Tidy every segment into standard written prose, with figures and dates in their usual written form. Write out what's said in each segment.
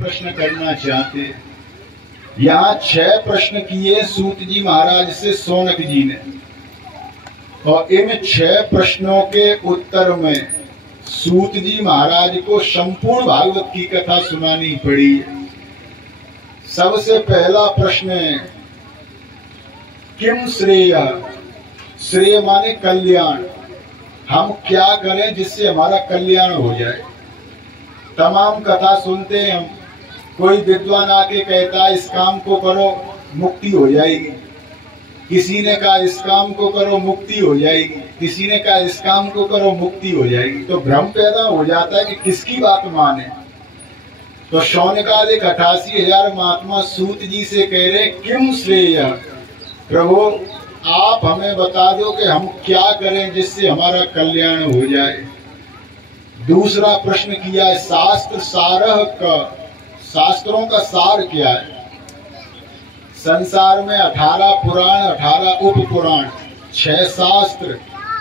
प्रश्न करना चाहते। यहाँ 6 प्रश्न किए सूत जी महाराज से शौनक जी ने, और इन 6 प्रश्नों के उत्तर में सूत जी महाराज को संपूर्ण भागवत की कथा सुनानी पड़ी। सबसे पहला प्रश्न है किम श्रेय। श्रेय माने कल्याण। हम क्या करें जिससे हमारा कल्याण हो जाए। तमाम कथा सुनते हैं हम। कोई विद्वान आके कहता है इस काम को करो मुक्ति हो जाएगी, किसी ने कहा इस काम को करो मुक्ति हो जाएगी, किसी ने कहा इस काम को करो मुक्ति हो जाएगी। तो भ्रम पैदा हो जाता है कि किसकी बात माने। तो शौनकादिक 88,000 महात्मा सूत जी से कह रहे किम श्रेय, प्रभु आप हमें बता दो कि हम क्या करें जिससे हमारा कल्याण हो जाए। दूसरा प्रश्न किया है शास्त्र सारह का। शास्त्रों का सार क्या है। संसार में 18 पुराण, 18 उप पुराण, 6 शास्त्र,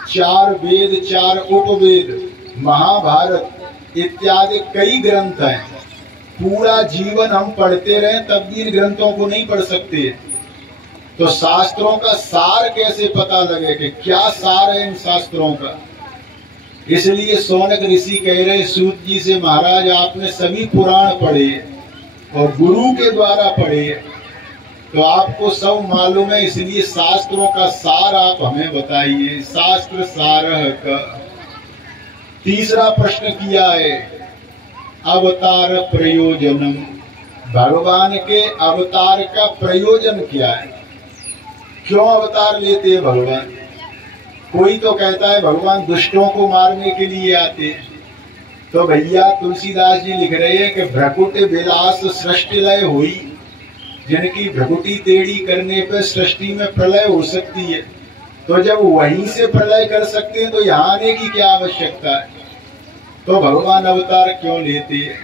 4 वेद, 4 उपवेद, महाभारत इत्यादि कई ग्रंथ हैं। पूरा जीवन हम पढ़ते रहे तब भी इन ग्रंथों को नहीं पढ़ सकते। तो शास्त्रों का सार कैसे पता लगे कि क्या सार है इन शास्त्रों का। इसलिए शौनक ऋषि कह रहे सूत जी से महाराज आपने सभी पुराण पढ़े और गुरु के द्वारा पढ़े तो आपको सब मालूम है, इसलिए शास्त्रों का सार आप हमें बताइए। शास्त्र सारह का। तीसरा प्रश्न किया है अवतार प्रयोजनम। भगवान के अवतार का प्रयोजन क्या है। क्यों अवतार लेते हैं भगवान। कोई तो कहता है भगवान दुष्टों को मारने के लिए आते हैं। तो भैया तुलसीदास जी लिख रहे हैं कि भ्रकुट विलास सृष्टि लय हुई, जिनकी भ्रकुटी टेढ़ी करने पर सृष्टि में प्रलय हो सकती है। तो जब वहीं से प्रलय कर सकते हैं तो यहाँ आने की क्या आवश्यकता है। तो भगवान अवतार क्यों लेते हैं।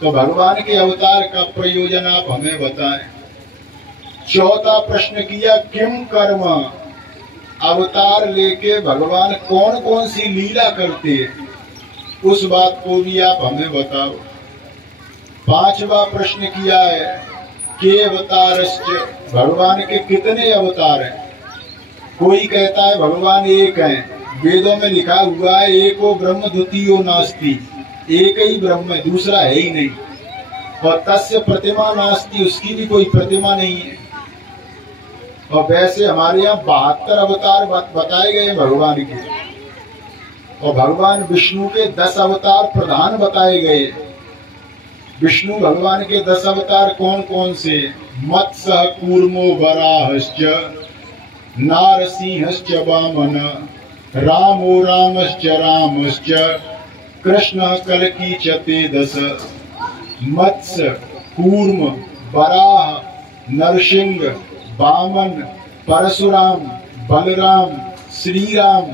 तो भगवान के अवतार का प्रयोजन आप हमें बताएं। चौथा प्रश्न किया किम कर्म। अवतार लेके भगवान कौन कौन सी लीला करते हैं उस बात को भी आप हमें बताओ। पांचवा प्रश्न किया है के अवतारश्च। भगवान के कितने अवतार हैं। कोई कहता है भगवान एक है, वेदों में लिखा हुआ है एको ब्रह्म द्वितीयो नास्ति, एक ही ब्रह्म है दूसरा है ही नहीं। और तस्य प्रतिमा नास्ति, उसकी भी कोई प्रतिमा नहीं है। और वैसे हमारे यहाँ 72 अवतार बताए गए भगवान के, और भगवान विष्णु के 10 अवतार प्रधान बताए गए। विष्णु भगवान के 10 अवतार कौन कौन से। मत्स्य कूर्मो वराहश्च, नारसिंहश्च वामन, रामो रामश्च रामश्च, कृष्ण कल्की च ते 10। मत्स्य, कूर्म, वराह, नरसिंह, वामन, परशुराम, बलराम, श्री राम,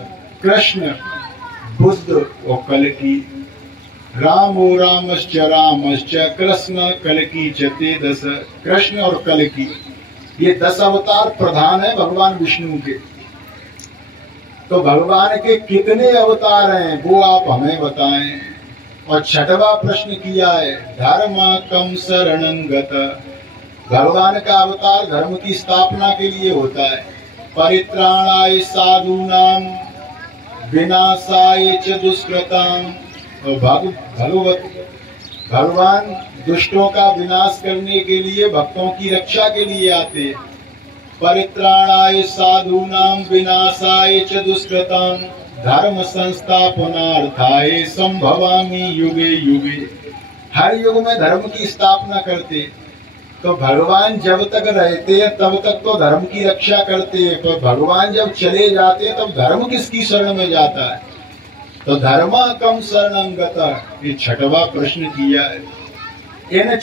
कृष्ण, बुद्ध और कल्की। रामो रामश्च रामश्च, कृष्ण कल्की च ते 10। कृष्ण और कल्की ये 10 अवतार प्रधान है भगवान विष्णु के। तो भगवान के कितने अवतार हैं वो आप हमें बताएं। और छठवा प्रश्न किया है धर्म कम शरणं गत। भगवान का अवतार धर्म की स्थापना के लिए होता है। परित्राणाय साधूनाम विनाशाय च दुष्कृताम। भगवान दुष्टों का विनाश करने के लिए भक्तों की रक्षा के लिए आते। परित्राणाय साधूनाम विनाशाय च दुष्कृताम, धर्म संस्थापनार्थाय संभवामि युगे युगे। हर युग में धर्म की स्थापना करते। तो भगवान जब तक रहते हैं तब तक तो धर्म की रक्षा करते हैं, पर भगवान जब चले जाते हैं तब धर्म किसकी शरण में जाता है। तो धर्म कम शरणं गतः ये छठवा प्रश्न किया है। इन